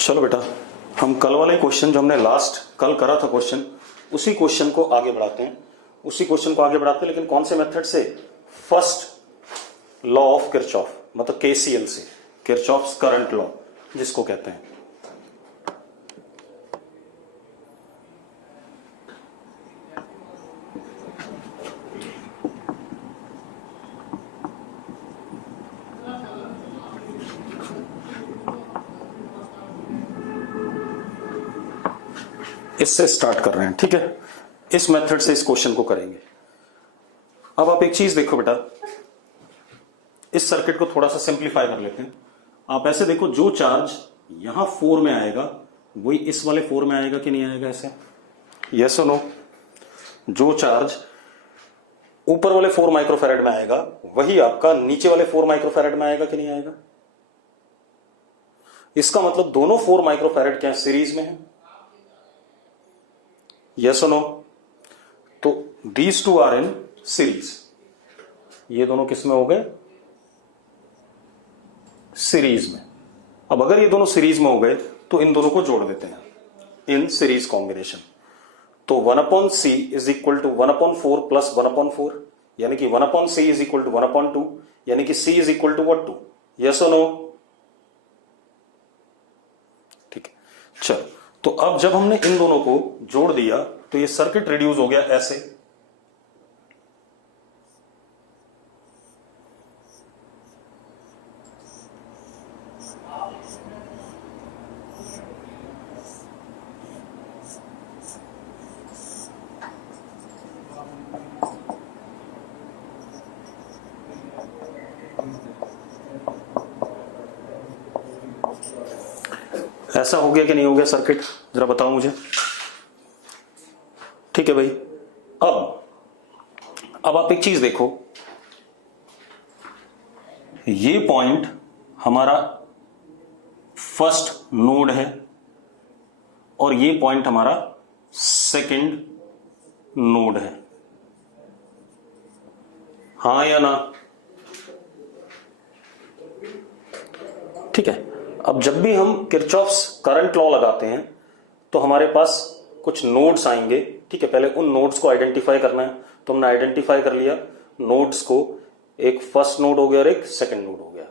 चलो बेटा, हम कल वाले क्वेश्चन जो हमने लास्ट कल करा था क्वेश्चन, उसी क्वेश्चन को आगे बढ़ाते हैं। लेकिन कौन से मेथड से? फर्स्ट लॉ ऑफ किरचॉफ, मतलब केसीएल से, किरचॉफ्स करंट लॉ जिसको कहते हैं। इससे स्टार्ट कर रहे हैं, ठीक है। इस मेथड से इस क्वेश्चन को करेंगे। अब आप एक चीज देखो बेटा, इस सर्किट को थोड़ा सा सिंप्लीफाई कर लेते हैं। आप ऐसे देखो, जो चार्ज यहां 4 में आएगा वही इस वाले 4 में आएगा कि नहीं आएगा? ऐसे यस और नो? जो चार्ज ऊपर वाले 4 माइक्रोफैरेड में आएगा वही आपका नीचे वाले 4 माइक्रोफैरेड में आएगा कि नहीं आएगा? इसका मतलब दोनों 4 माइक्रोफैरेड क्या सीरीज में है? यस और नो? तो these two are in series. ये दोनों किस में हो गए? सीरीज में। अब अगर ये दोनों सीरीज में हो गए तो इन दोनों को जोड़ देते हैं इन सीरीज कॉम्बिनेशन। तो 1/c is equal to 1/4 plus 1/4, यानी कि 1/c इज इक्वल टू 1/2, यानी कि c is equal to what 2? Yes और नो? ठीक है, चलो। तो अब जब हमने इन दोनों को जोड़ दिया तो ये सर्किट रिड्यूस हो गया ऐसे। ऐसा हो गया कि नहीं हो गया सर्किट? जरा बताओ मुझे। ठीक है भाई। अब आप एक चीज देखो, ये पॉइंट हमारा फर्स्ट नोड है और ये पॉइंट हमारा सेकंड नोड है, हाँ या ना? ठीक है। अब जब भी हम किरचॉफ्स करंट लॉ लगाते हैं तो हमारे पास कुछ नोड्स आएंगे, ठीक है। पहले उन नोड्स को आइडेंटिफाई करना है, तो हमने आइडेंटिफाई कर लिया नोड्स को। एक फर्स्ट नोड हो गया और एक सेकंड नोड हो गया,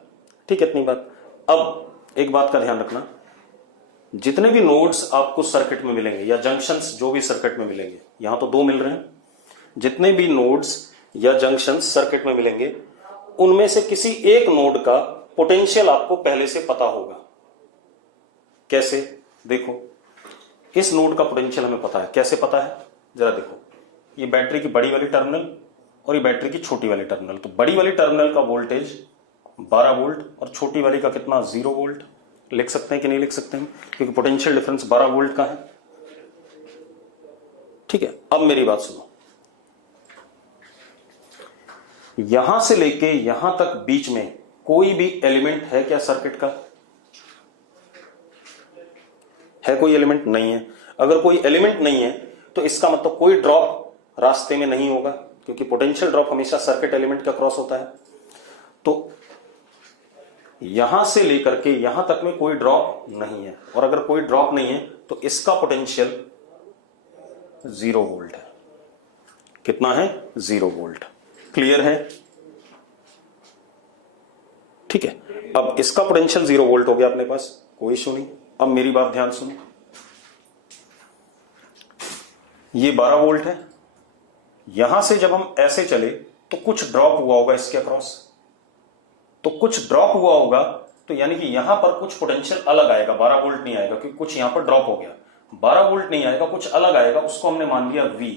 ठीक है। इतनी बात। अब एक बात का ध्यान रखना, जितने भी नोड्स आपको सर्किट में मिलेंगे या जंक्शंस जो भी सर्किट में मिलेंगे, यहां तो 2 मिल रहे हैं, जितने भी नोड्स या जंक्शंस सर्किट में मिलेंगे उनमें से किसी एक नोड का पोटेंशियल आपको पहले से पता होगा। कैसे? देखो, इस नोड का पोटेंशियल हमें पता है। कैसे पता है? जरा देखो, ये बैटरी की बड़ी वाली टर्मिनल और ये बैटरी की छोटी वाली टर्मिनल। तो बड़ी वाली टर्मिनल का वोल्टेज 12 वोल्ट और छोटी वाली का कितना? 0 वोल्ट। लिख सकते हैं कि नहीं लिख सकते हैं? क्योंकि पोटेंशियल डिफरेंस 12 वोल्ट का है, ठीक है। अब मेरी बात सुनो, यहां से लेके यहां तक बीच में कोई भी एलिमेंट है क्या सर्किट का? है कोई एलिमेंट? नहीं है। अगर कोई एलिमेंट नहीं है तो इसका मतलब कोई ड्रॉप रास्ते में नहीं होगा, क्योंकि पोटेंशियल ड्रॉप हमेशा सर्किट एलिमेंट का क्रॉस होता है। तो यहां से लेकर के यहां तक में कोई ड्रॉप नहीं है, और अगर कोई ड्रॉप नहीं है तो इसका पोटेंशियल 0 वोल्ट है। कितना है? 0 वोल्ट। क्लियर है? ठीक है। अब इसका पोटेंशियल 0 वोल्ट हो गया अपने पास, कोई इशू नहीं। अब मेरी बात ध्यान सुनो, ये 12 वोल्ट है। यहां से जब हम ऐसे चले तो कुछ ड्रॉप हुआ होगा इसके अक्रॉस, तो कुछ ड्रॉप हुआ होगा, तो यानी कि यहां पर कुछ पोटेंशियल अलग आएगा। 12 वोल्ट नहीं आएगा क्योंकि कुछ यहां पर ड्रॉप हो गया। 12 वोल्ट नहीं आएगा, कुछ अलग आएगा, उसको हमने मान लिया V।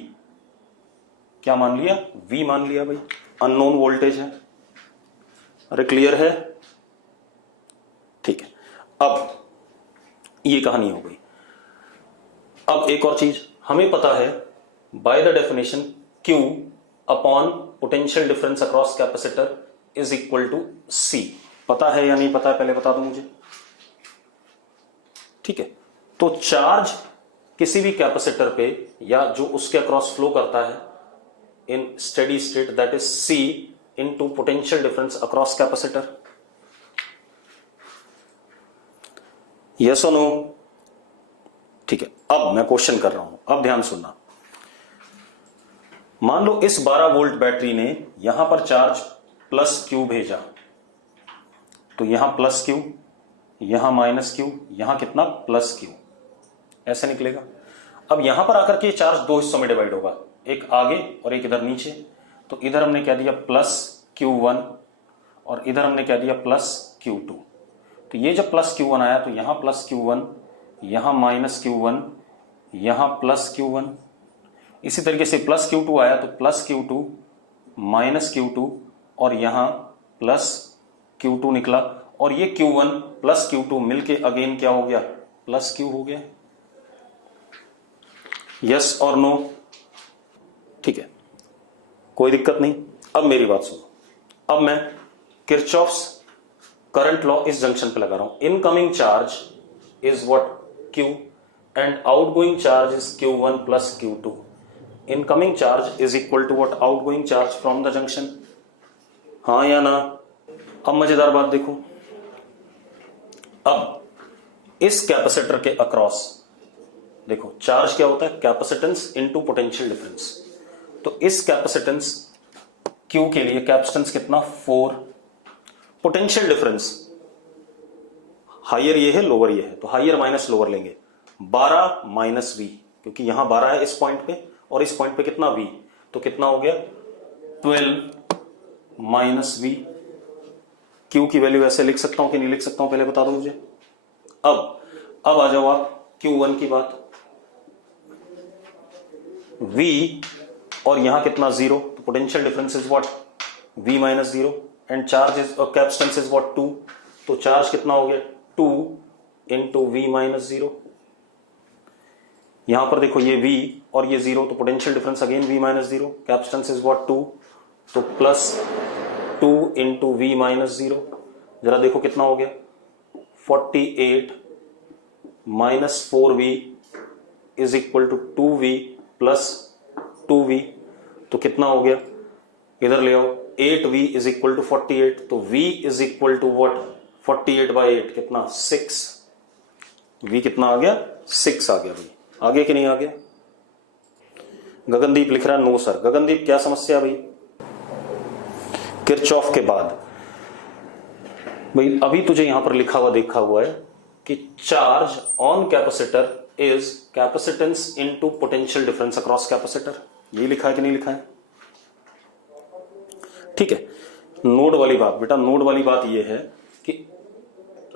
क्या मान लिया? V मान लिया भाई, अननोन वोल्टेज है। अरे क्लियर है? ठीक है। अब ये कहानी हो गई। अब एक और चीज हमें पता है, by the definition Q upon potential difference across capacitor is equal to C। पता है या नहीं पता है? पहले बता दो मुझे। ठीक है। तो चार्ज किसी भी कैपेसिटर पे या जो उसके अक्रॉस फ्लो करता है in steady state, that is C into potential difference across capacitor. Yes और नो? ठीक है, अब मैं क्वेश्चन कर रहा हूं, अब ध्यान सुनना। मान लो इस 12 वोल्ट बैटरी ने यहां पर चार्ज प्लस क्यू भेजा, तो यहां प्लस क्यू, यहां माइनस क्यू, यहां कितना प्लस क्यू, ऐसे निकलेगा। अब यहां पर आकर के चार्ज दो हिस्सों में डिवाइड होगा, एक आगे और एक इधर नीचे। तो इधर हमने क्या दिया प्लस Q1 और इधर हमने क्या दिया प्लस Q2। तो ये जब प्लस Q1 आया तो यहां प्लस Q1, यहां माइनस Q1, यहां प्लस Q1। इसी तरीके से प्लस Q2 आया तो प्लस Q2 माइनस Q2 और यहां प्लस Q2 निकला, और ये Q1 प्लस Q2 मिलके अगेन क्या हो गया प्लस Q हो गया। यस और नो? ठीक है, कोई दिक्कत नहीं। अब मेरी बात सुनो, अब मैं किरचॉफ्स करंट लॉ इस जंक्शन पे लगा रहा हूं। Incoming charge is what Q and outgoing charge is Q1 plus Q2। Incoming charge is equal to what outgoing charge from the junction. हाँ या ना? अब मजेदार बात देखो, अब इस कैपेसिटर के अक्रॉस देखो चार्ज क्या होता है, कैपेसिटेंस इनटू पोटेंशियल डिफरेंस। तो इस कैपेसिटेंस Q के लिए कैपेसिटेंस कितना 4, पोटेंशियल डिफरेंस हायर ये है लोअर ये है, तो हायर माइनस लोअर लेंगे, 12 माइनस V, क्योंकि यहां 12 है इस पॉइंट पे और इस पॉइंट पे कितना V, तो कितना हो गया 12 माइनस V। Q की वैल्यू ऐसे लिख सकता हूं कि नहीं लिख सकता हूं, पहले बता दो मुझे। अब आ जाओ आप Q1 की बात, V और यहां कितना 0, तो potential difference is what V minus 0 and charge is capacitance is what 2, तो चार्ज कितना हो गया 2 इंटू V माइनस 0। यहां पर देखो ये V और ये 0, तो potential difference again V minus 0, capacitance is what 2, तो प्लस 2 इंटू V माइनस 0। जरा देखो कितना हो गया 48 minus 4V is equal to 2V plus 2V, तो कितना हो गया, इधर ले आओ 8V इज इक्वल टू 48, तो V is equal to what 48/8 कितना 6। V कितना आ गया 6 आ गया। भाई आगे कि नहीं आ गया? गगनदीप लिख रहा है नो सर। गगनदीप क्या समस्या भाई? किरचॉफ के बाद भाई अभी तुझे यहां पर लिखा हुआ देखा हुआ है कि charge on capacitor is capacitance into potential difference across capacitor, ये लिखा है कि नहीं लिखा है? ठीक है, नोड वाली बात बेटा, नोड वाली बात ये है कि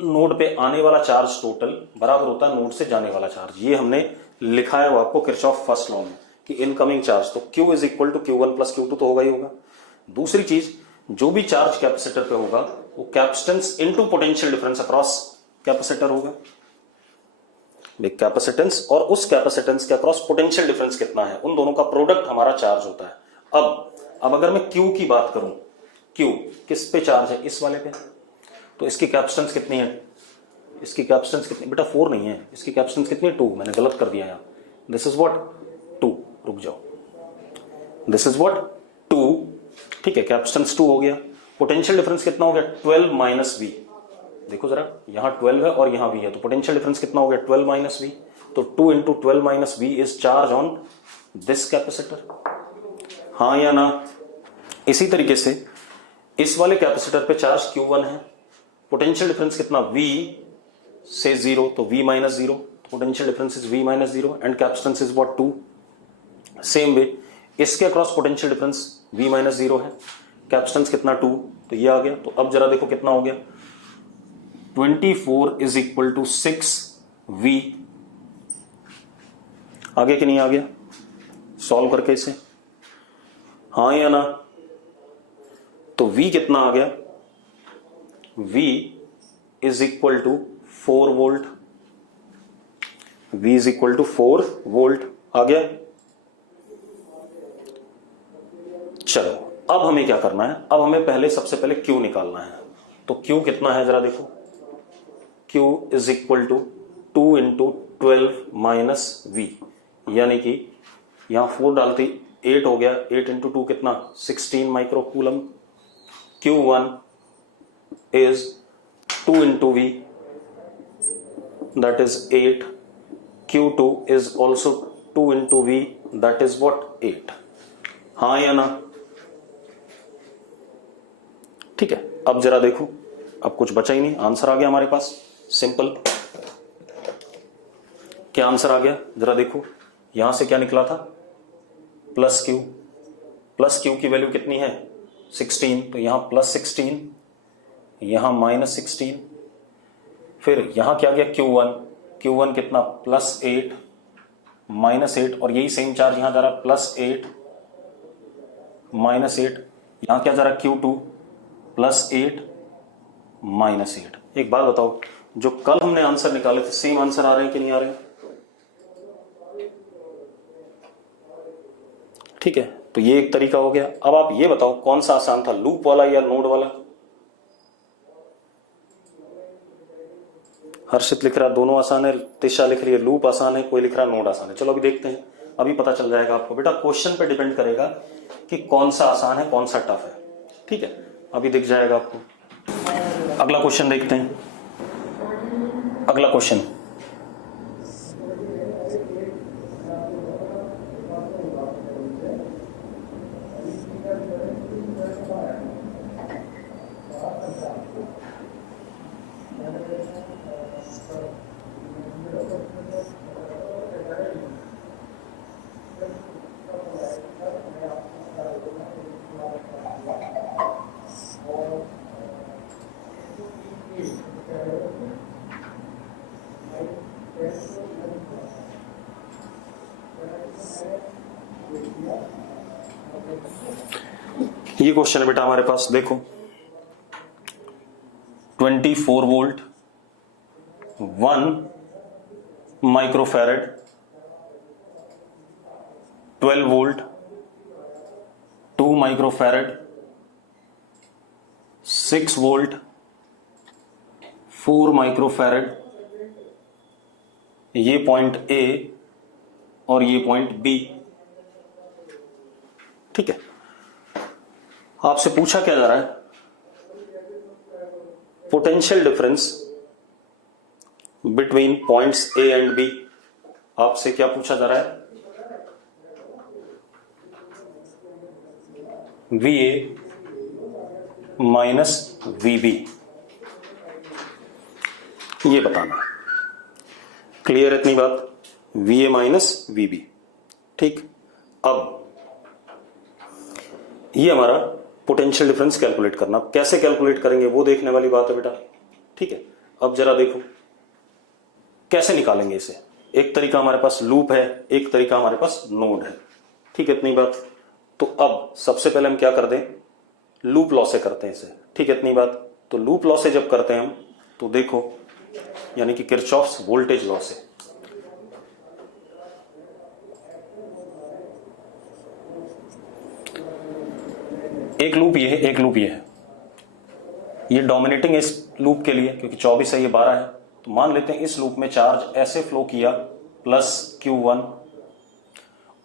नोड पे आने वाला चार्ज टोटल बराबर होता है नोड से जाने वाला चार्ज। ये हमने लिखा है वो आपको किरचॉफ फर्स्ट लॉ में कि इनकमिंग चार्ज तो Q is equal to Q1 plus Q2 तो होगा ही होगा। दूसरी चीज, जो भी चार्ज कैपेसिटर पे होगा वो capacitance into potential difference across capacitor होगा। कैपेसिटेंस और उस कैपेसिटेंस के अक्रॉस पोटेंशियल डिफरेंस कितना है, उन दोनों का प्रोडक्ट हमारा चार्ज होता है। अब अगर मैं Q की बात करूं, Q किस पे चार्ज है, इस वाले पे, तो इसकी कैपेसिटेंस कितनी है, इसकी कैपेसिटेंस कितनी बेटा 4 नहीं है, इसकी कैपेसिटेंस कितनी है 2, मैंने गलत कर दिया यहां, दिस इज व्हाट 2, रुक जाओ, दिस इज व्हाट 2, ठीक है, कैपेसिटेंस 2 हो गया। पोटेंशियल डिफरेंस कितना हो गया 12 माइनस V, देखो जरा यहां 12 है और यहां V है, तो पोटेंशियल डिफरेंस कितना हो गया 12 माइनस V, तो 2 into 12 minus V is charge on this capacitor. हाँ या ना? इसी तरीके से इस वाले कैपेसिटर पे चार्ज Q1 है, पोटेंशियल डिफरेंस कितना V से 0, तो V minus 0, potential difference is V minus 0 and capacitance is what 2। Same way इसके across potential difference V minus 0 है, कैपेसिटेंस कितना 2, तो ये आ गया। तो अब जरा देखो कितना हो गया 24 इज इक्वल टू 6V। आगे कि नहीं आ गया सॉल्व करके इसे? हाँ या ना? तो V कितना आ गया, V is equal to 4 volt, V is equal to 4 volt आ गया। चलो अब हमें क्या करना है, अब हमें पहले सबसे पहले Q निकालना है। तो Q कितना है जरा देखो, Q is equal to 2 into 12 minus V, यानी कि यहां 4 डालते 8 हो गया, 8 इंटू 2 कितना 16 micro coulomb. Q1 is 2 into V, that is 8, Q2 is also 2 into V, that is what, 8. हाँ या ना? ठीक है, अब जरा देखो, अब कुछ बचा ही नहीं, आंसर आ गया हमारे पास, सिंपल। क्या आंसर आ गया जरा देखो, यहां से क्या निकला था, प्लस क्यू। प्लस क्यू की वैल्यू कितनी है, 16, तो यहां प्लस 16, यहां माइनस 16, फिर यहां क्या गया Q1, Q1 कितना, प्लस 8 माइनस 8, और यही सेम चार्ज यहां जा रहा प्लस 8 माइनस 8, यहां क्या जा रहा Q2 प्लस 8 माइनस 8। एक बात बताओ, जो कल हमने आंसर निकाले थे सेम आंसर आ रहे हैं कि नहीं आ रहे हैं? ठीक है, तो ये एक तरीका हो गया। अब आप ये बताओ कौन सा आसान था, लूप वाला या नोड वाला? हर्षित लिख रहा दोनों आसान है, तिशा लिख रही है लूप आसान है, कोई लिख रहा नोड आसान है। चलो अभी देखते हैं, अभी पता चल जाएगा आपको। बेटा क्वेश्चन पे डिपेंड करेगा कि कौन सा आसान है कौन सा टफ है। ठीक है, अभी दिख जाएगा आपको। अगला क्वेश्चन देखते हैं। अगला क्वेश्चन, ये क्वेश्चन है बेटा हमारे पास, देखो 24 volt 1 microfarad, 12 volt 2 microfarad, 6 volt 4 microfarad, ये पॉइंट ए और ये पॉइंट बी। ठीक है, आपसे पूछा क्या जा रहा है, potential difference between points A and B. आपसे क्या पूछा जा रहा है, V A minus V B, ये बताना है। क्लियर इतनी बात, V A minus V B. ठीक, अब ये हमारा पोटेंशियल डिफरेंस कैलकुलेट करना। कैसे कैलकुलेट करेंगे वो देखने वाली बात है बेटा। ठीक है, अब जरा देखो कैसे निकालेंगे इसे। एक तरीका हमारे पास लूप है, एक तरीका हमारे पास नोड है। ठीक है, इतनी बात। तो अब सबसे पहले हम क्या कर दें, लूप लॉ से करते हैं इसे। ठीक है, इतनी बात। तो लूप लॉ से जब करते हैं हम, तो देखो यानी कि किरचॉफ्स वोल्टेज लॉ से। एक लूप ये है, एक लूप ये है। ये डोमिनेटिंग है इस लूप के लिए, क्योंकि 24 है, ये 12 है। तो मान लेते हैं इस लूप में चार्ज ऐसे फ्लो किया प्लस Q1,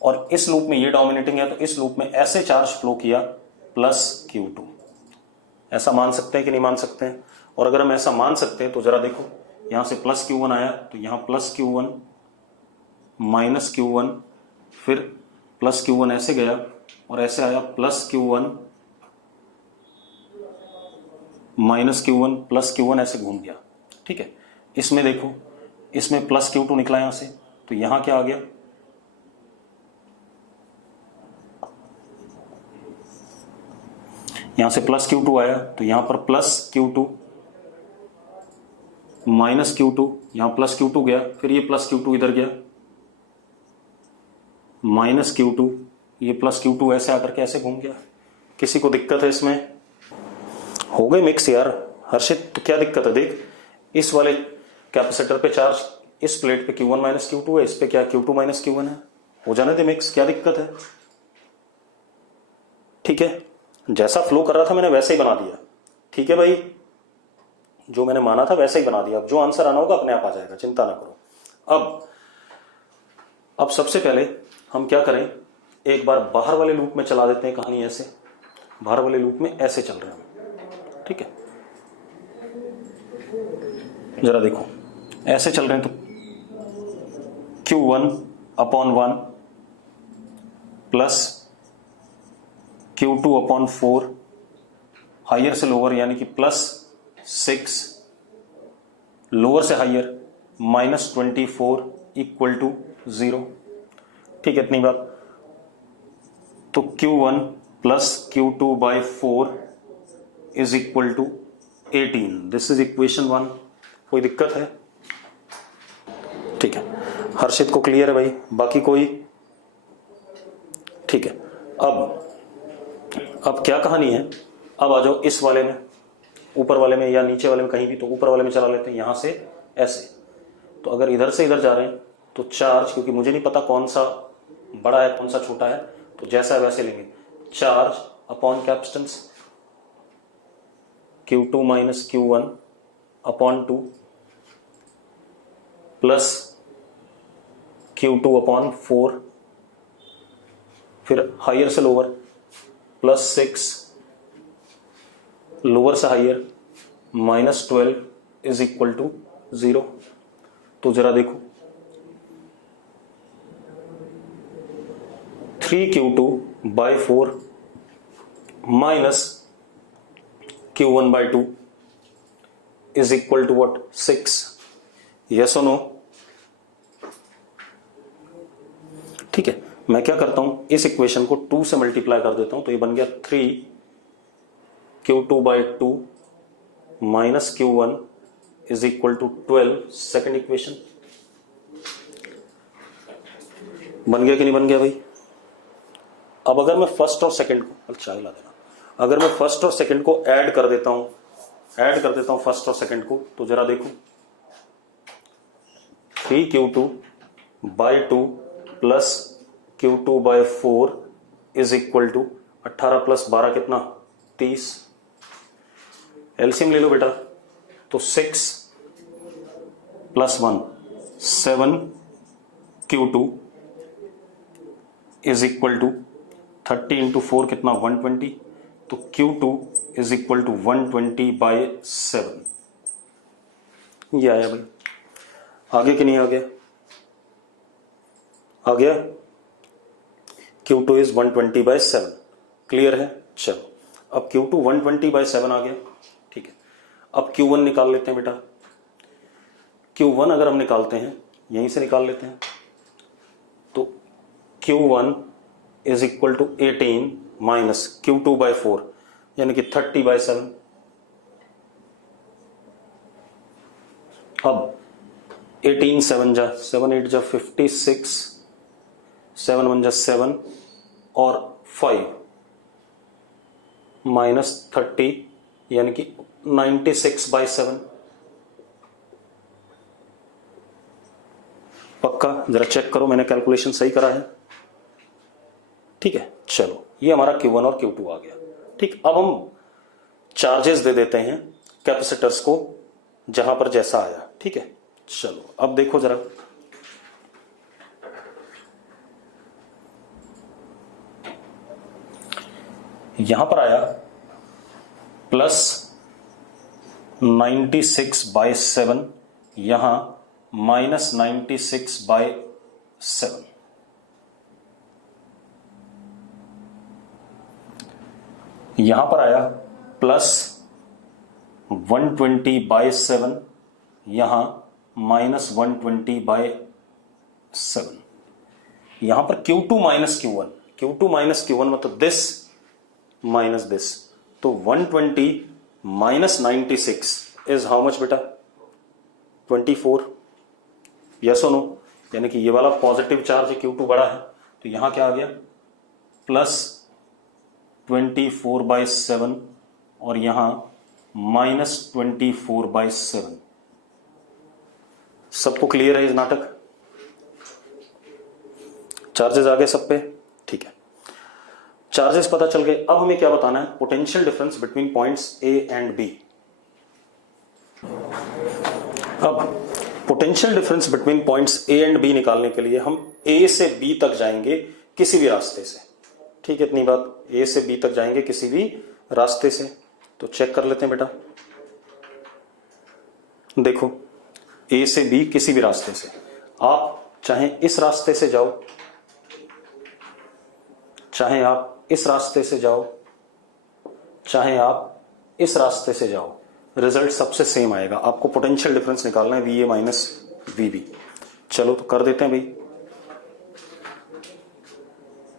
और इस लूप में ये डोमिनेटिंग है, तो इस लूप में ऐसे चार्ज फ्लो किया प्लस Q2। ऐसा मान सकते हैं कि नहीं मान सकते हैं? और अगर हम ऐसा मान सकते हैं तो जरा देखो, यहां से प्लस Q1 आया, तो यहां प्लस Q1 माइनस Q1, फिर प्लस Q1 ऐसे गया और ऐसे आया plus Q1 minus Q1 plus Q1, ऐसे घूम गया। ठीक है, इसमें देखो, इसमें प्लस Q2 निकला यहां से, तो यहां क्या आ गया, यहां से प्लस Q2 आया, तो यहां पर प्लस Q2 माइनस Q2, यहां प्लस Q2 गया, फिर ये प्लस Q2 इधर गया, माइनस Q2, ये प्लस Q2 ऐसे आकर के ऐसे घूम गया। किसी को दिक्कत है इसमें? हो गए मिक्स यार। हर्षित, तो क्या दिक्कत है? देख, इस वाले कैपेसिटर पे चार्ज इस प्लेट पे Q1 माइनस Q2 है, इस पे क्या Q2 माइनस Q1 है। हो जाने दे मिक्स, क्या दिक्कत है? ठीक है, जैसा फ्लो कर रहा था मैंने वैसे ही बना दिया। ठीक है भाई, जो मैंने माना था वैसे ही बना दिया। अब जो आंसर आना होगा अपने आप आ जाएगा, चिंता ना करो। अब सबसे पहले हम क्या करें, एक बार बाहर वाले लूप में चला देते हैं कहानी। ऐसे बाहर वाले लूप में ऐसे चल रहे हैं। ठीक है, जरा देखो, ऐसे चल रहे हैं तो Q1 upon 1 plus Q2 upon 4, higher से लोअर यानी कि प्लस 6, लोअर से हायर माइनस 24 इक्वल टू 0। ठीक है, इतनी बात। तो Q1 plus Q2 by 4 is equal to 18। This is equation 1। कोई दिक्कत है? ठीक है, हर्षित को क्लियर है भाई? बाकी कोई? ठीक है, अब क्या कहानी है? अब आ जाओ इस वाले में, ऊपर वाले में या नीचे वाले में, कहीं भी। तो ऊपर वाले में चला लेते हैं, यहां से ऐसे। तो अगर इधर से इधर जा रहे हैं तो चार्ज, क्योंकि मुझे नहीं पता कौन सा बड़ा है कौन सा छोटा है, तो जैसा है वैसे लेंगे। Charge upon capacitance Q2 minus Q1 upon 2 plus Q2 upon 4, फिर हायर से लोअर प्लस 6, लोअर से higher minus 12 is equal to 0। तो जरा देखो, 3Q2 by 4 minus Q1 by 2 is equal to what? 6। Yes और नो? ठीक है, मैं क्या करता हूं, इस इक्वेशन को 2 से मल्टीप्लाई कर देता हूं, तो ये बन गया 3Q2 by 2 minus Q1 is equal to 12। Second equation बन गया कि नहीं बन गया भाई? अब अगर मैं फर्स्ट और सेकंड को, चाय ला देना, अगर मैं फर्स्ट और सेकंड को ऐड कर देता हूं फर्स्ट और सेकंड को, तो जरा देखो 3Q2 by 2 plus Q2 by 4 is equal to 18 plus 12 कितना? 30। एलसीएम ले लो बेटा, तो 6 plus 1 7Q2 is equal to 30 into 4 कितना? 120। तो Q2 is equal to 120 by 7। ये आया भाई? आगे कि नहीं आ गया? आ गया। Q2 is 120 by 7। क्लियर है? चलो, अब Q2 120 बाई 7 आ गया। ठीक है, अब Q1 निकाल लेते हैं बेटा। Q1 अगर हम निकालते हैं, यहीं से निकाल लेते हैं, तो Q1 is equal to 18 minus Q2 by 4 यानी कि 30 बाई 7। अब 18 7 जा 7 8 जा 56, 7 1 जा 7 और 5 माइनस 30 यानी कि 96 बाई 7। पक्का? जरा चेक करो मैंने कैलकुलेशन सही करा है? ठीक है, चलो, ये हमारा Q1 और Q2 आ गया। ठीक, अब हम चार्जेस दे देते हैं कैपेसिटर्स को जहां पर जैसा आया। ठीक है, चलो अब देखो जरा, यहां पर आया प्लस 96 बाई 7, यहां माइनस 96 बाई 7। यहां पर आया प्लस 120 बाई 7, यहां माइनस 120 बाई 7। यहां पर Q2 माइनस Q1 मतलब दिस माइनस दिस, तो 120 माइनस 96 इज हाउ मच बेटा? 24। यस और नो? यानी कि ये वाला पॉजिटिव चार्ज है, Q2 बड़ा है, तो यहां क्या आ गया? प्लस 24 बाई 7 और यहां माइनस 24 बाई 7। सबको क्लियर है इस नाटक? चार्जेस आ गए सब पे? ठीक है, चार्जेस पता चल गए। अब हमें क्या बताना है? Potential difference between points A and B. अब potential difference between points A and B निकालने के लिए हम ए से बी तक जाएंगे किसी भी रास्ते से। ठीक है, इतनी बात। ए से बी तक जाएंगे किसी भी रास्ते से। तो चेक कर लेते हैं बेटा। देखो, ए से बी किसी भी रास्ते से, आप चाहे इस रास्ते से जाओ, चाहे आप इस रास्ते से जाओ, चाहे आप इस रास्ते से जाओ, रिजल्ट सबसे सेम आएगा। आपको पोटेंशियल डिफरेंस निकालना है V A minus V B. चलो तो कर देते हैं भाई,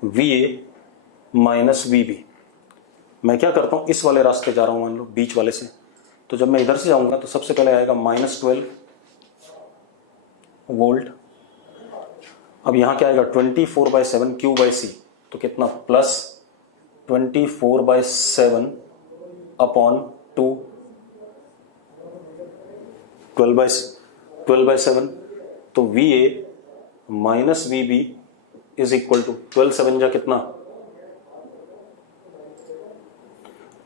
V A minus V B. मैं क्या करता हूं, इस वाले रास्ते जा रहा हूं मान लो, बीच वाले से, तो जब मैं इधर से जाऊंगा तो सबसे पहले आएगा -12 वोल्ट। अब यहां क्या आएगा 24/7 Q/C, तो कितना +24/7 अपॉन 2 12/7। तो V A minus V B is equal to 12/7 जा कितना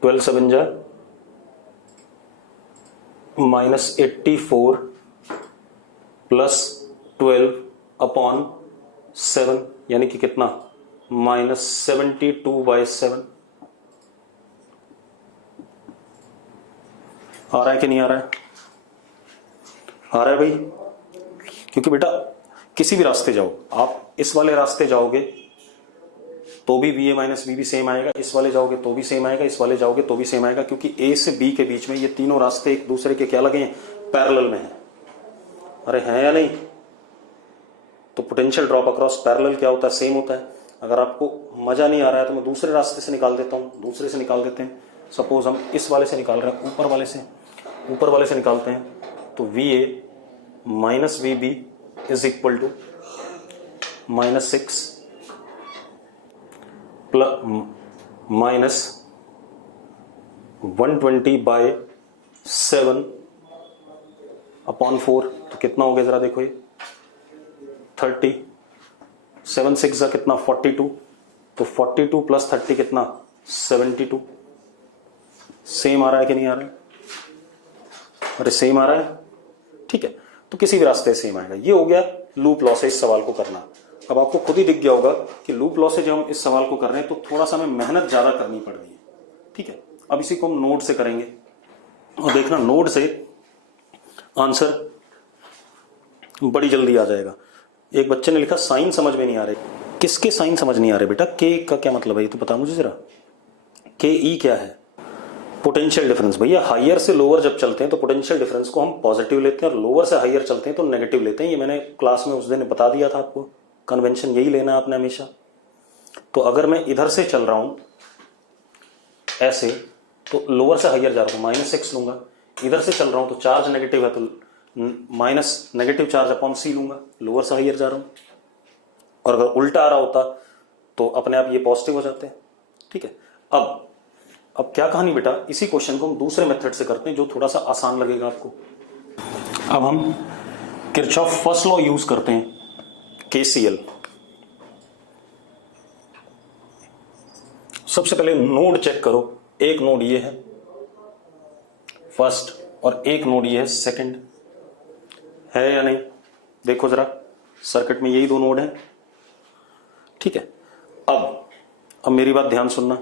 12/7 जा -84 +12 अपॉन 7 यानी कि कितना -72/7। आ रहा है कि नहीं आ रहा है? आ रहा है भाई, क्योंकि बेटा किसी भी रास्ते जाओ, आप इस वाले रास्ते जाओगे तो भी V A minus V B same आएगा, इस वाले जाओगे तो भी सेम आएगा, इस वाले जाओगे तो भी सेम आएगा, क्योंकि ए से बी के बीच में ये तीनों रास्ते एक दूसरे के क्या लगे हैं, पैरेलल में हैं। अरे हैं या नहीं? तो पोटेंशियल ड्रॉप अक्रॉस पैरेलल क्या होता है, सेम होता है। अगर आपको मजा नहीं आ रहा है तो मैं दूसरे रास्ते से निकाल देता हूं, दूसरे से निकाल देते हैं। सपोज हम इस वाले से निकाल रहे हैं, ऊपर वाले से निकालते हैं, तो V A minus V B is equal to -6 plus -120/7 upon 4, तो कितना हो गया जरा देखो, ये 30, 7 6 जा कितना 42, तो 42 + 30 कितना 72। सेम आ रहा है कि नहीं आ रहा है? अरे सेम आ रहा है, ठीक है। तो किसी भी रास्ते से सेम आएगा। ये हो गया लूप लॉ से इस सवाल को करना। अब आपको खुद ही दिख गया होगा कि लूप लॉ से जब हम इस सवाल को कर रहे हैं तो थोड़ा सा हमें मेहनत ज्यादा करनी पड़ रही है, ठीक है। अब इसी को हम नोड से करेंगे और देखना नोड से आंसर बड़ी जल्दी आ जाएगा। एक बच्चे ने लिखा साइन समझ में नहीं आ रहे। किसके साइन समझ नहीं आ रहे बेटा? के का क्या मतलब है ये तो बता मुझे जरा। के ई क्या है? Potential difference. भैया हायर से लोअर जब चलते हैं तो पोटेंशियल डिफरेंस को हम पॉजिटिव लेते हैं और लोअर से हायर चलते हैं तो नेगेटिव लेते हैं। ये मैंने क्लास में उस दिन बता दिया था आपको। कन्वेंशन यही लेना है आपने हमेशा। तो अगर मैं इधर से चल रहा हूं ऐसे, तो लोअर से हायर जा रहा हूं, -6 लूंगा। इधर से चल रहा हूं तो चार्ज नेगेटिव है तो माइनस नेगेटिव चार्ज अपॉन सी लूंगा, लोअर से हायर जा रहा हूं। और अगर उल्टा आ रहा होता तो अपने आप ये पॉजिटिव हो जाते हैं, ठीक है। अब क्या कहानी बेटा, इसी क्वेश्चन को हम दूसरे मेथड से करते हैं जो थोड़ा सा आसान लगेगा आपको। अब हम किरचॉफ फर्स्ट लॉ यूज करते हैं, केसीएल। सबसे पहले नोड चेक करो। एक नोड ये है फर्स्ट और एक नोड ये है सेकंड, है या नहीं? देखो जरा, सर्किट में यही दो नोड हैं, ठीक है। अब मेरी बात ध्यान सुनना।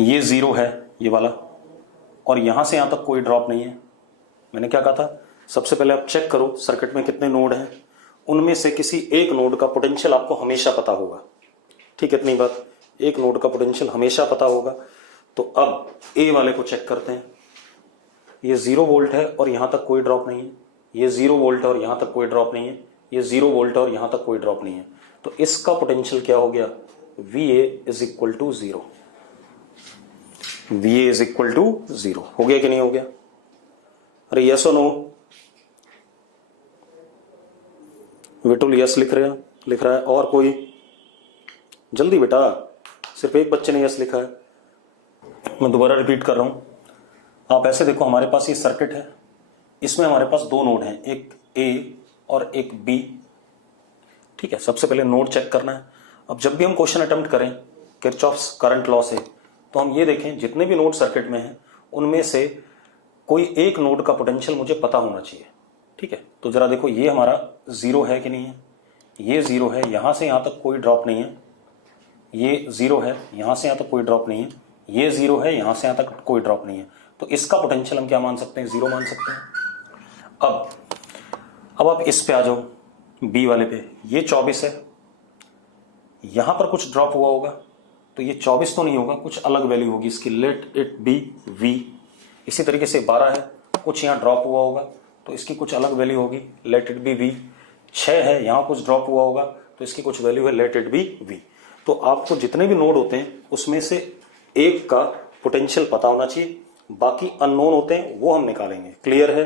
ये 0 है ये वाला, और यहां से यहां तक कोई ड्रॉप नहीं है। मैंने क्या कहा था? सबसे पहले आप चेक करो सर्किट में कितने नोड हैं, उनमें से किसी एक नोड का पोटेंशियल आपको हमेशा पता होगा, ठीक है। इतनी बात, एक नोड का पोटेंशियल हमेशा पता होगा। तो अब ए वाले को चेक करते हैं। ये 0 वोल्ट है और यहां तक कोई ड्रॉप नहीं है। ये 0 वोल्ट है और यहां तक कोई ड्रॉप नहीं है। ये 0 वोल्ट है और यहां तक कोई ड्रॉप नहीं है। तो इसका पोटेंशियल क्या हो गया? VA is equal to 0। VA is equal to 0 हो गया कि नहीं हो गया? अरे यस और नो? विटुल यस लिख रहा है। और कोई? जल्दी बेटा, सिर्फ एक बच्चे ने यस लिखा है। मैं दोबारा रिपीट कर रहा हूं। आप ऐसे देखो, हमारे पास ये सर्किट है, इसमें हमारे पास दो नोड हैं, एक ए और एक बी, ठीक है। सबसे पहले नोड चेक करना है। अब जब भी हम क्वेश्चन अटेम्प्ट करें किरचॉफ्स करंट लॉ से, तो हम ये देखें जितने भी नोड सर्किट में हैं उनमें से कोई एक नोड का पोटेंशियल मुझे पता होना चाहिए, ठीक है। तो जरा देखो, ये हमारा 0 है कि नहीं है? ये 0 है, यहां से यहां तक कोई ड्रॉप नहीं है। ये 0 है, यहां से यहां तक कोई ड्रॉप नहीं है। ये 0 है, यहां से यहां तक कोई ड्रॉप नहीं है। तो इसका पोटेंशियल हम क्या मान सकते हैं, 0 मान सकते हैं। अब आप इस पे आ जाओ, बी वाले पे, ये 24 है, यहां पर कुछ ड्रॉप हुआ होगा तो ये 24 तो नहीं होगा, कुछ अलग वैल्यू होगी इसकी, लेट इट बी वी। इसी तरीके से 12 है, कुछ यहां ड्रॉप हुआ होगा तो इसकी कुछ अलग वैल्यू होगी, लेट इट बी वी। 6 है, यहां कुछ ड्रॉप हुआ होगा तो इसकी कुछ वैल्यू है, लेट इट बी वी। तो आपको जितने भी नोड होते हैं उसमें से एक का पोटेंशियल पता होना चाहिए, बाकी अननोन होते हैं वो हम निकालेंगे। क्लियर है?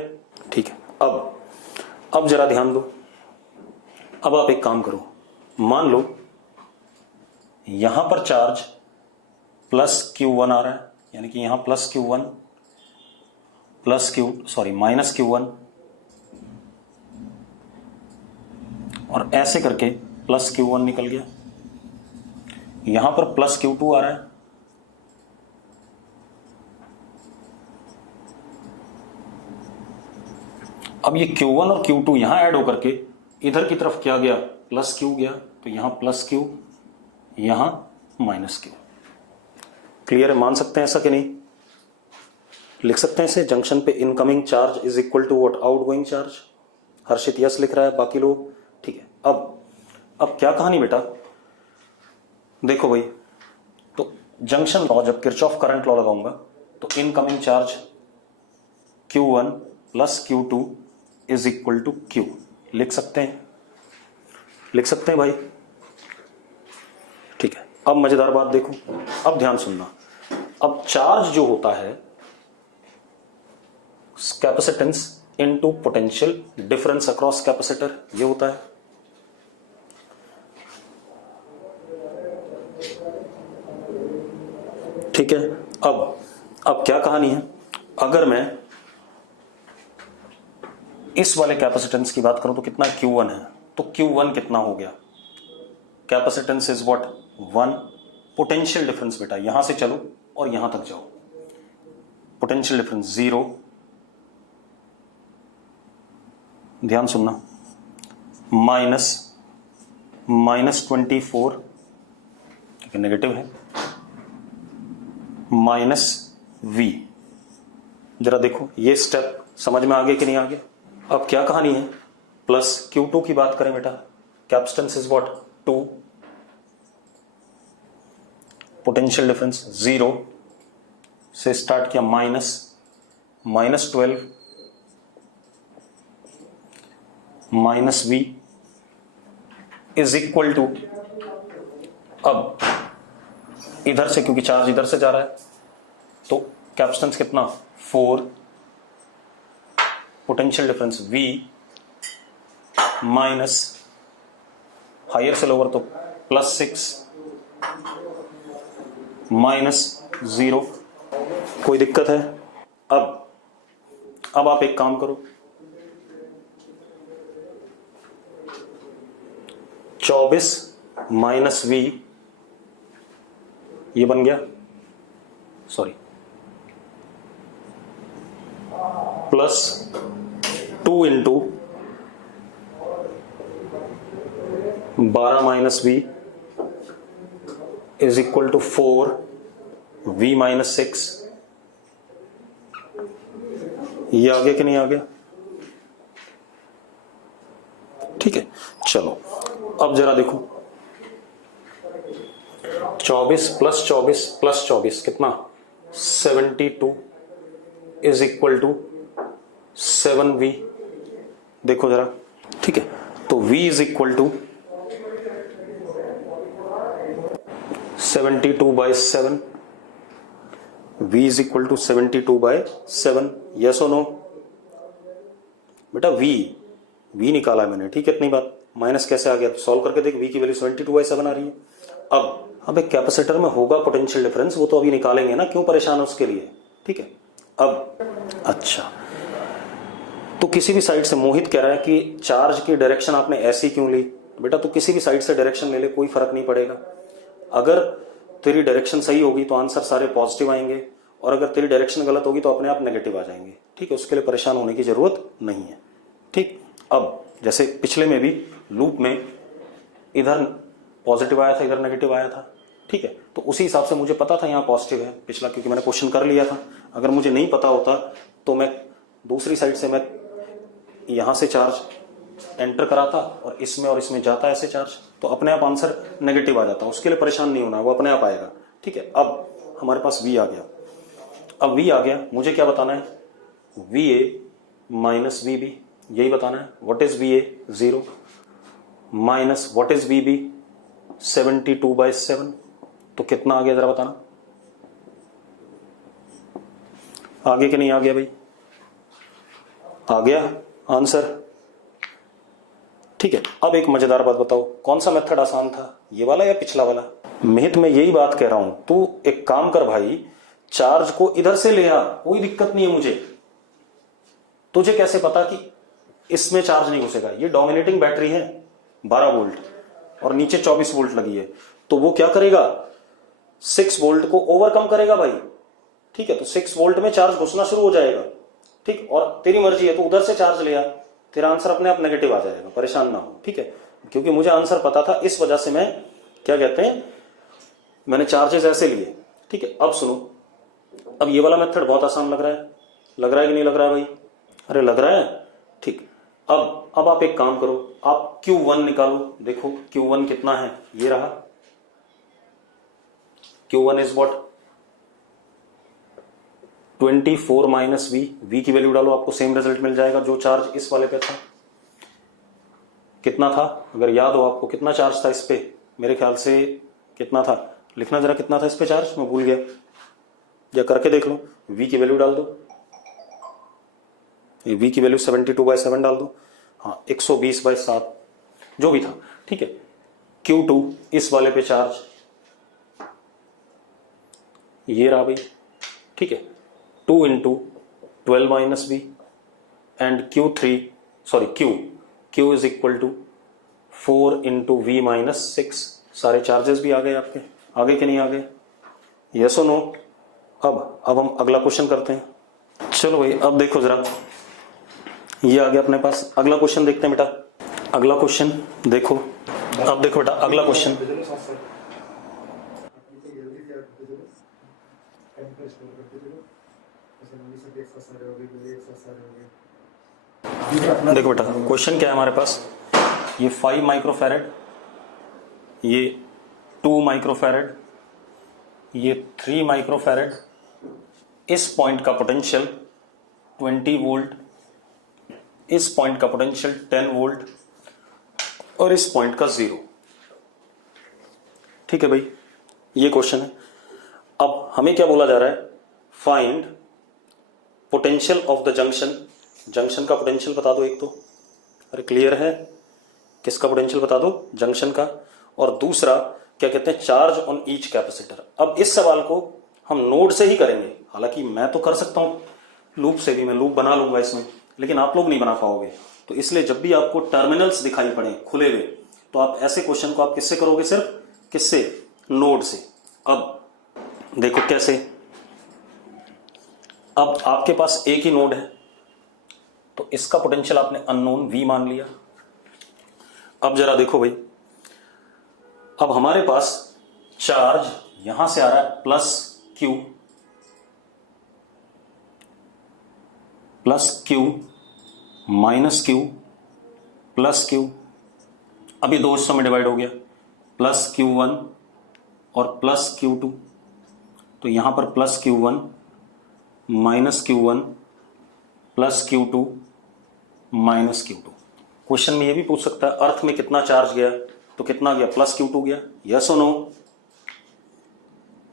ठीक है। अब जरा ध्यान दो। अब आप एक काम करो, मान लो यहां पर चार्ज प्लस Q1 आ रहा है, यानी कि यहां प्लस Q1 माइनस Q1, और ऐसे करके प्लस Q1 निकल गया। यहां पर प्लस Q2 आ रहा है, अब ये Q1 और Q2 यहां ऐड होकर के इधर की तरफ क्या गया, प्लस Q गया, तो यहां प्लस Q, यहां माइनस Q। क्लियर है? मान सकते हैं ऐसा कि नहीं? लिख सकते हैं इसे, जंक्शन पे incoming charge is equal to what, outgoing charge. Harshit yes लिख रहा है, बाकी लोग ठीक है। अब क्या कहानी बेटा, देखो भाई, तो जंक्शन लॉ, जब किरचॉफ करंट लॉ लगाऊंगा तो incoming charge Q1 plus Q2 is equal to Q। लिख सकते हैं भाई, ठीक है। अब मजेदार बात देखो, अब ध्यान सुनना। अब चार्ज जो होता है capacitance into potential difference across capacitor, ये होता है। ठीक है। अब क्या कहानी है, अगर मैं इस वाले कैपेसिटेंस की बात करूं तो कितना Q1 है, तो Q1 कितना हो गया, capacitance is what 1, potential difference बेटा यहां से चलो और यहां तक जाओ, पोटेंशियल डिफरेंस 0, ध्यान सुनना, माइनस 24, ठीक है, नेगेटिव है, माइनस V। जरा देखो ये स्टेप समझ में आ गया कि नहीं आ गया? अब क्या कहानी है, प्लस Q2 की बात करें बेटा, capacitance is what 2, potential difference 0 से स्टार्ट किया, minus 12, minus V is equal to, अब इधर से, क्योंकि चार्ज इधर से जा रहा है तो कैपेसिटेंस कितना 4, potential difference V minus, higher से लोअर तो प्लस 6 माइनस 0। कोई दिक्कत है? अब आप एक काम करो, 24 माइनस V, ये बन गया, sorry, plus 2 into 12 minus V is equal to 4 V minus 6। ये आ गया कि नहीं आ गया? ठीक है, चलो अब जरा देखो, 24 प्लस 24 प्लस 24 कितना 72 इज इक्वल टू 7V। देखो जरा, ठीक है, तो V is equal to 72/7, V is equal to 72/7, yes और नो? बेटा V निकाला है मैंने, ठीक है, इतनी बात। माइनस कैसे आ गया, सॉल्व करके देख, V की वैल्यू 72/7 आ रही है। अब एक कैपेसिटर में होगा पोटेंशियल डिफरेंस, वो तो अभी निकालेंगे ना, क्यों परेशान है उसके लिए, ठीक है। अब अच्छा, तो किसी भी साइड से मोहित कह रहा है कि चार्ज की डायरेक्शन आपने ऐसी क्यों ली? बेटा तो किसी भी साइड से डायरेक्शन ले ले, कोई फर्क नहीं पड़ेगा। अगर तेरी डायरेक्शन सही होगी तो आंसर सारे पॉजिटिव आएंगे, और अगर तेरी डायरेक्शन गलत होगी तो अपने आप नेगेटिव आ जाएंगे, ठीक है। उसके लिए परेशान होने की जरूरत नहीं है, ठीक। अब जैसे पिछले में भी लूप में इधर पॉजिटिव आया था, इधर नेगेटिव आया था, ठीक है। तो उसी हिसाब से मुझे पता था यहाँ पॉजिटिव है पिछला, क्योंकि मैंने क्वेश्चन कर लिया था। अगर मुझे नहीं पता होता तो मैं दूसरी साइड से मैं यहां से चार्ज एंटर कराता और इसमें जाता ऐसे चार्ज, तो अपने आप आंसर नेगेटिव आ जाता। उसके लिए परेशान नहीं होना, वो अपने आप आएगा। ठीक है, अब हमारे पास V आ गया। अब V आ गया, मुझे क्या बताना है? VA माइनस VB, यही बताना है। What is VA? 0 minus what is VB? 72/7। तो कितना आ गया जरा बताना, आगे कि नहीं आ गया भाई? आ गया आंसर। ठीक है, अब एक मजेदार बात बताओ, कौन सा मेथड आसान था, ये वाला या पिछला वाला? मिहित मैं यही बात कह रहा हूं, तू एक काम कर भाई, चार्ज को इधर से ले आ, कोई दिक्कत नहीं है मुझे। तुझे कैसे पता कि इसमें चार्ज नहीं घुसेगा? ये डोमिनेटिंग बैटरी है 12 वोल्ट और नीचे 24 वोल्ट लगी है, तो वो क्या करेगा? 6 वोल्ट को ओवरकम करेगा भाई। ठीक है, तो 6 वोल्ट में चार्ज घुसना शुरू हो जाएगा। ठीक, और तेरी मर्जी है, तो उधर से चार्ज ले आ, तेरा आंसर अपने आप नेगेटिव आ जाएगा, परेशान ना हो। ठीक है, क्योंकि मुझे आंसर पता था, इस वजह से मैं क्या कहते हैं, मैंने चार्जेस ऐसे लिए। ठीक है, अब सुनो, अब ये वाला मेथड बहुत आसान लग रहा है, लग रहा है कि नहीं लग रहा है भाई? अरे लग रहा है। ठीक, अब आप एक काम करो, आप Q1 निकालो। देखो Q1 कितना है, ये रहा। Q1 is what? 24 minus V की वैल्यू डालो, आपको सेम रिजल्ट मिल जाएगा जो चार्ज इस वाले पे था। कितना था, अगर याद हो आपको, कितना चार्ज था इस पे? मेरे ख्याल से कितना था, लिखना जरा, कितना था इस पे चार्ज, मैं भूल गया, या करके देख लो। V की वैल्यू डाल दो, V की वैल्यू 72/7 डाल दो। हाँ, 120/7 जो भी था। ठीक है, Q2 इस वाले पे चार्ज ये रहा भाई। ठीक है, 2 × 12 minus V and Q is equal to 4 × V minus 6। सारे चार्जेस भी आ गए आपके, आगे के नहीं आ गए? यस और नो? अब हम अगला क्वेश्चन करते हैं। चलो भाई, अब देखो जरा, ये आ गया अपने पास। अगला क्वेश्चन देखते हैं बेटा, अगला क्वेश्चन देखो। अब देखो बेटा, अगला क्वेश्चन, देखो बेटा क्वेश्चन क्या है हमारे पास। ये 5 माइक्रोफैरेड, ये 2 माइक्रोफैरेड, ये 3 माइक्रोफैरेड। इस पॉइंट का पोटेंशियल 20 वोल्ट, इस पॉइंट का पोटेंशियल 10 वोल्ट और इस पॉइंट का 0। ठीक है भाई, ये क्वेश्चन है। अब हमें क्या बोला जा रहा है? Find potential of the junction. Junction का पोटेंशियल बता दो एक तो। अरे क्लियर है, किसका पोटेंशियल बता दो? जंक्शन का। और दूसरा क्या कहते हैं? Charge on each capacitor. अब इस सवाल को हम नोड से ही करेंगे, हालांकि मैं तो कर सकता हूं लूप से भी, मैं लूप बना लूंगा इसमें, लेकिन आप लोग नहीं बना पाओगे। तो इसलिए जब भी आपको टर्मिनल्स दिखाई पड़े खुले हुए, तो आप ऐसे क्वेश्चन को आप किससे करोगे? सिर्फ किससे? नोड से। अब देखो कैसे। अब आपके पास एक ही नोड है, तो इसका पोटेंशियल आपने अननोन V मान लिया। अब जरा देखो भाई, अब हमारे पास चार्ज यहां से आ रहा है plus Q minus Q plus Q। अभी दो हिस्सों में डिवाइड हो गया, प्लस Q1 और प्लस Q2। तो यहां पर plus Q1 minus Q1 plus Q2 minus Q2। Question में यह भी पूछ सकता है अर्थ में कितना चार्ज गया, तो कितना गया? प्लस Q2 गया। यस और नो?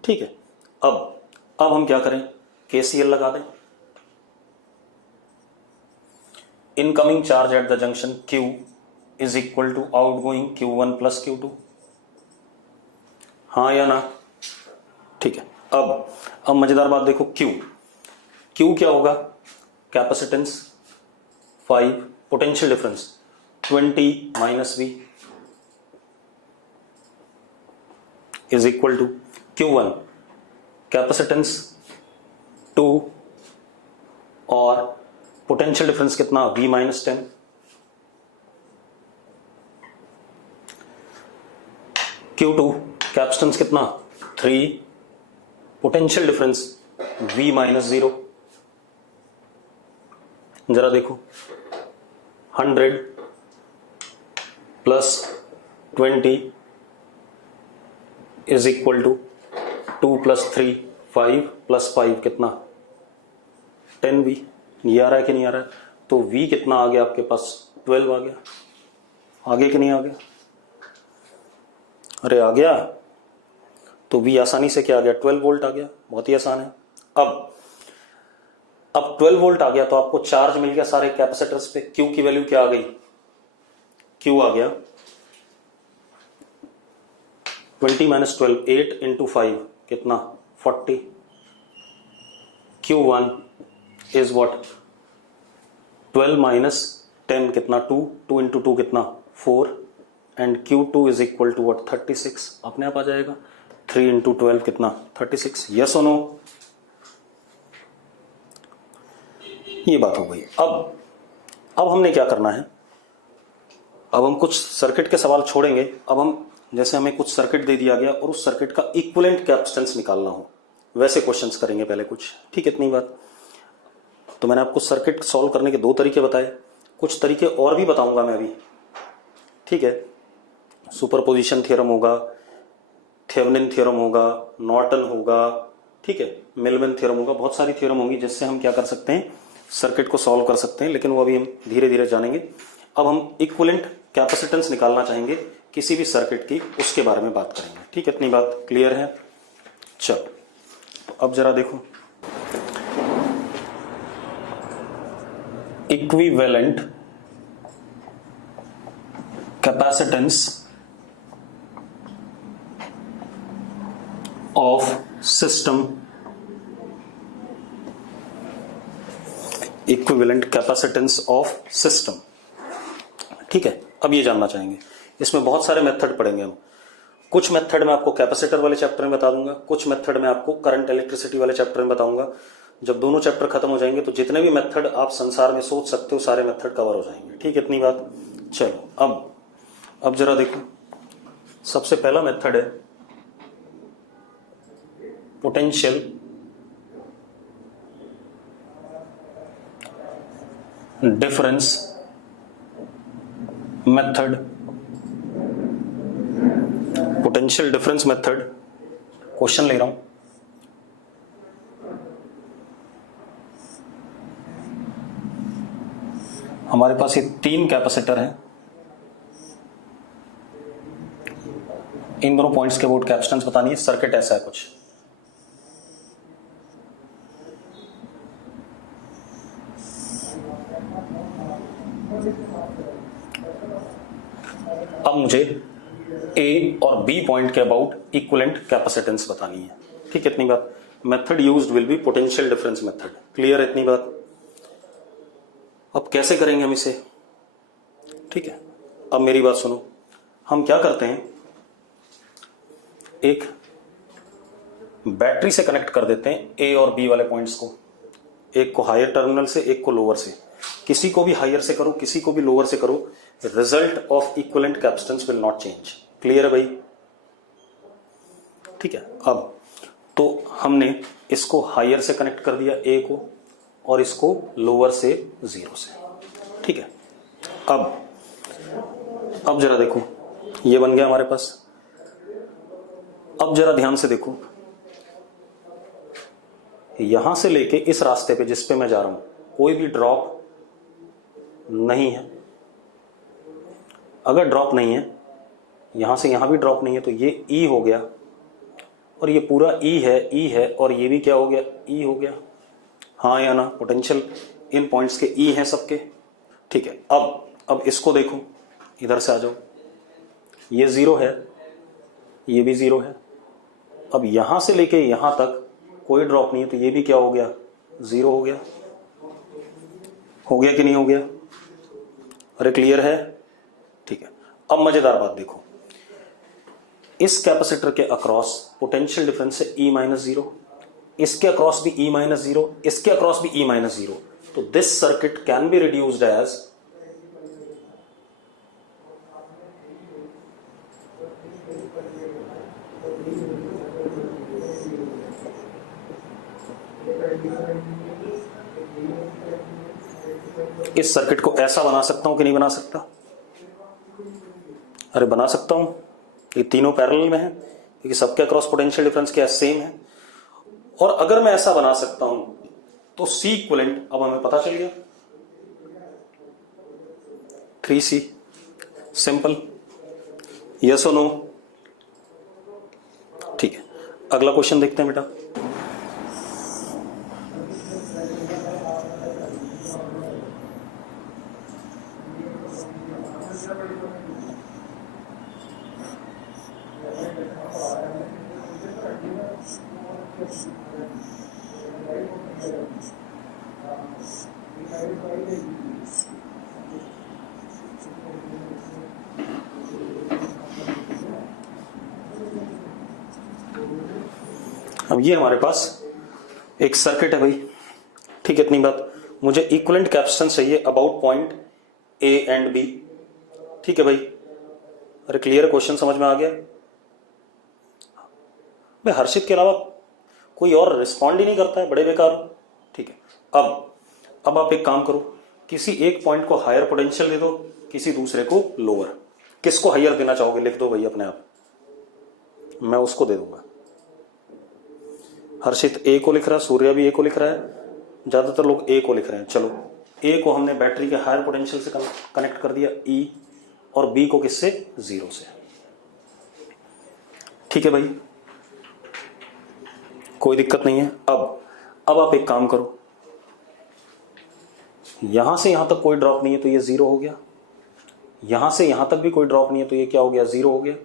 ठीक है, अब हम क्या करें? KCL लगा दें। Incoming charge at the junction Q is equal to outgoing Q1 plus Q2। हाँ या ना? ठीक है, अब मजेदार बात देखो। Q क्या होगा? Capacitance 5, potential difference 20 minus V is equal to Q1 capacitance 2 और पोटेंशियल डिफरेंस कितना? V minus 10। Q2 कैपेसिटेंस कितना? 3 पोटेंशियल डिफरेंस V माइनस 0। जरा देखो 100 plus 20 is equal to 2 plus 3 5 plus 5 कितना 10V। ये आ रहा है कि नहीं आ रहा है? तो V कितना आ गया आपके पास 12 आ गया। आगे कि नहीं आ गया? अरे आ गया। तो V आसानी से क्या आ गया 12 वोल्ट आ गया। बहुत ही आसान है। अब 12 वोल्ट आ गया तो आपको चार्ज मिल गया सारे कैपेसिटर्स पे। Q की वैल्यू क्या आ गई? Q आ गया 20 माइनस 12 8 इंटू 5 कितना 40। Q1 इज व्हाट 12 माइनस 10 कितना 2 2 इंटू 2 कितना 4 and Q2 is equal to what 36। अपने आप आ जाएगा 3 इंटू 12 कितना 36। यस और नो? ये बात हो गई। अब हमने क्या करना है? अब हम कुछ सर्किट के सवाल छोड़ेंगे। अब हम जैसे हमें कुछ सर्किट दे दिया गया और उस सर्किट का इक्विवेलेंट कैपेसिटेंस निकालना हो वैसे क्वेश्चंस करेंगे पहले कुछ। ठीक है, इतनी बात। तो मैंने आपको सर्किट सॉल्व करने के 2 तरीके बताए, कुछ तरीके और भी बताऊंगा मैं अभी। ठीक है, सुपरपोजिशन थ्योरम होगा, थेवेनिन थ्योरम होगा, नॉर्टन होगा, ठीक है, मिलविन थ्योरम होगा, बहुत सारी थ्योरम होंगी जिससे हम क्या कर सकते हैं सर्किट को सॉल्व कर सकते हैं, लेकिन वो अभी हम धीरे धीरे जानेंगे। अब हम इक्विवेलेंट कैपेसिटेंस निकालना चाहेंगे किसी भी सर्किट की, उसके बारे में बात करेंगे। ठीक है, इतनी बात क्लियर है? चलो तो अब जरा देखो equivalent capacitance of system, equivalent capacitance of system. ठीक है, अब ये जानना चाहेंगे। इसमें बहुत सारे मेथड पढ़ेंगे हम। कुछ मेथड में आपको कैपेसिटर वाले चैप्टर में बता दूंगा, कुछ मेथड में आपको करंट इलेक्ट्रिसिटी वाले चैप्टर में बताऊंगा। जब दोनों चैप्टर खत्म हो जाएंगे तो जितने भी मेथड आप संसार में सोच सकते हो सारे मेथड कवर हो जाएंगे। ठीक है, इतनी बात। चलो अब जरा देखो, सबसे पहला मेथड है potential difference method. Potential difference method, question ले रहा हूं। हमारे पास ये 3 कैपेसिटर हैं। इन दोनों पॉइंट्स के अबाउट कैपेसिटेंस बतानी है। सर्किट ऐसा है कुछ। अब मुझे ए और बी पॉइंट के अबाउट इक्विवेलेंट कैपेसिटेंस बतानी है। ठीक है, इतनी बात। Method used will be potential difference method. Clear है? इतनी बात। अब कैसे करेंगे हम इसे? ठीक है, अब मेरी बात सुनो। हम क्या करते हैं, एक बैटरी से कनेक्ट कर देते हैं ए और बी वाले पॉइंट्स को, एक को हायर टर्मिनल से, एक को लोअर से। किसी को भी हायर से करो, किसी को भी लोअर से करो, result of equivalent capacitance will not change. Clear है भाई? ठीक है, अब तो हमने इसको हायर से कनेक्ट कर दिया ए को, और इसको लोअर से 0 से। ठीक है, अब जरा देखो, ये बन गया हमारे पास। अब जरा ध्यान से देखो, यहां से लेके इस रास्ते पे जिस पे मैं जा रहा हूं कोई भी ड्रॉप नहीं है। अगर ड्रॉप नहीं है, यहां से यहां भी ड्रॉप नहीं है, तो ये ई हो गया, और ये पूरा ई है, और ये भी क्या हो गया, ई हो गया। हाँ या ना? पोटेंशियल इन पॉइंट्स के ई हैं सबके। ठीक है, अब इसको देखो, इधर से आ जाओ। ये 0 है, ये भी 0 है। अब यहां से लेके यहां तक कोई ड्रॉप नहीं है, तो ये भी क्या हो गया, 0 हो गया। हो गया कि नहीं हो गया? अरे क्लियर है? ठीक है, अब मजेदार बात देखो, इस कैपेसिटर के अक्रॉस पोटेंशियल डिफरेंस है E माइनस 0, इसके अक्रॉस भी E माइनस 0, इसके अक्रॉस भी E माइनस 0। तो this circuit can be reduced as इस सर्किट को ऐसा बना सकता हूं कि नहीं बना सकता? अरे बना सकता हूं, ये तीनों पैरेलल में है क्योंकि सबके अक्रॉस पोटेंशियल डिफरेंस क्या सेम है। और अगर मैं ऐसा बना सकता हूं तो सी इक्विवेलेंट अब हमें पता चल गया, 3C। सिंपल, यस और नो? ठीक है, अगला क्वेश्चन देखते हैं बेटा। अब ये हमारे पास एक सर्किट है भाई, ठीक है, इतनी बात। मुझे इक्विवेलेंट कैपेसिटेंस चाहिए about point A and B, ठीक है भाई। अरे क्लियर, क्वेश्चन समझ में आ गया? मैं हर्षित के अलावा कोई और रिस्पॉन्ड ही नहीं करता है, बड़े बेकार हो। ठीक है, अब आप एक काम करो, किसी एक पॉइंट को हायर पोटेंशियल दे दो, किसी दूसरे को लोअर। किसको हायर देना चाहोगे लिख दो भाई अपने आप, मैं उसको दे दूंगा। हर्षित ए को लिख रहा है, सूर्या भी ए को लिख रहा है, ज्यादातर लोग ए को लिख रहे हैं। चलो, ए को हमने बैटरी के हायर पोटेंशियल से कनेक्ट कर दिया ई, और बी को किससे? 0 से। ठीक है भाई, कोई दिक्कत नहीं है। अब आप एक काम करो, यहां से यहां तक कोई ड्रॉप नहीं है तो ये 0 हो गया, यहां से यहां तक भी कोई ड्रॉप नहीं है तो ये क्या हो गया? 0 हो गया।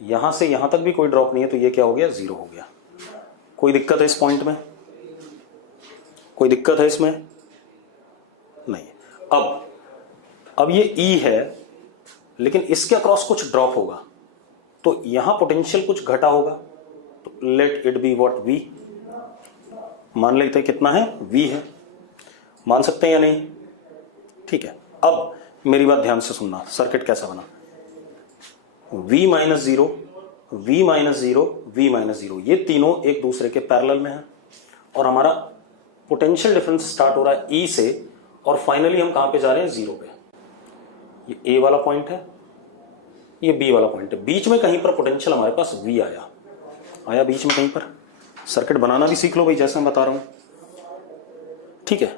यहां से यहां तक भी कोई ड्रॉप नहीं है तो ये क्या हो गया? 0 हो गया। कोई दिक्कत है इस पॉइंट में? कोई दिक्कत है इसमें? नहीं। अब ये E है, लेकिन इसके अक्रॉस कुछ ड्रॉप होगा तो यहां पोटेंशियल कुछ घटा होगा, तो let it be what? V। मान लेते हैं कितना है? V है। मान सकते हैं या नहीं? ठीक है, अब मेरी बात ध्यान से सुनना, सर्किट कैसा बना? V minus 0, V minus 0, V minus 0, ये तीनों एक दूसरे के पैरेलल में हैं और हमारा पोटेंशियल डिफरेंस स्टार्ट हो रहा है E से और फाइनली हम कहां पे जा रहे हैं? 0 पे। ये A वाला पॉइंट है, ये B वाला पॉइंट है, बीच में कहीं पर पोटेंशियल हमारे पास V आया बीच में कहीं पर। सर्किट बनाना भी सीख लो भाई, जैसा मैं बता रहा हूं। ठीक है,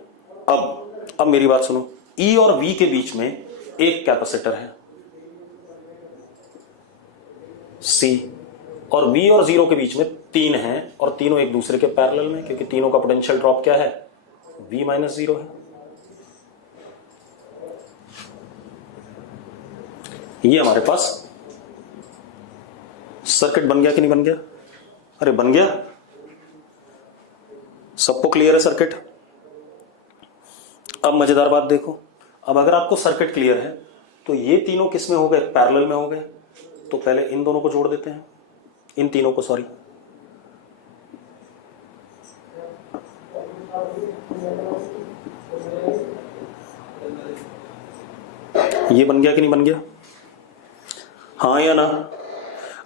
अब मेरी बात सुनो, E और V के बीच में एक कैपेसिटर है C, और V और 0 के बीच में 3 हैं और तीनों एक दूसरे के पैरेलल में, क्योंकि तीनों का पोटेंशियल ड्रॉप क्या है? V माइनस 0 है। ये हमारे पास सर्किट बन गया कि नहीं बन गया? अरे बन गया, सबको क्लियर है सर्किट? अब मजेदार बात देखो, अब अगर आपको सर्किट क्लियर है तो ये तीनों किस में हो गए? पैरेलल में हो गए। तो पहले इन दोनों को जोड़ देते हैं, इन तीनों को, सॉरी। ये बन गया कि नहीं बन गया? हाँ या ना?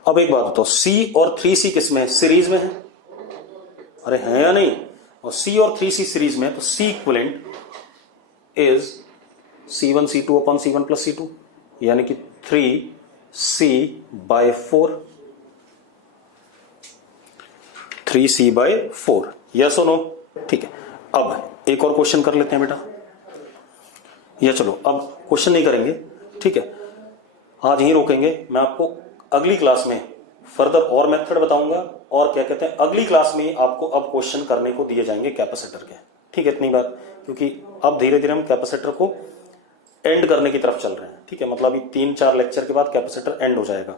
अब एक बात बताओ, C और 3C किस में है? सीरीज में है। अरे है या नहीं? और C और 3C सीरीज में है तो C equivalent is C1 C2 upon C1 plus C2, यानी कि 3C/4। 3C/4, यस और नो? ठीक है, अब एक और क्वेश्चन कर लेते हैं बेटा। या चलो अब क्वेश्चन नहीं करेंगे, ठीक है, आज यहीं रोकेंगे। मैं आपको अगली क्लास में फर्दर और मेथड बताऊंगा, और क्या कहते हैं, अगली क्लास में आपको अब क्वेश्चन करने को दिए जाएंगे कैपेसिटर के। ठीक है, इतनी बात, क्योंकि अब धीरे धीरे हम कैपेसिटर को एंड करने की तरफ चल रहे हैं। ठीक है, मतलब अभी 3-4 लेक्चर के बाद कैपेसिटर एंड हो जाएगा।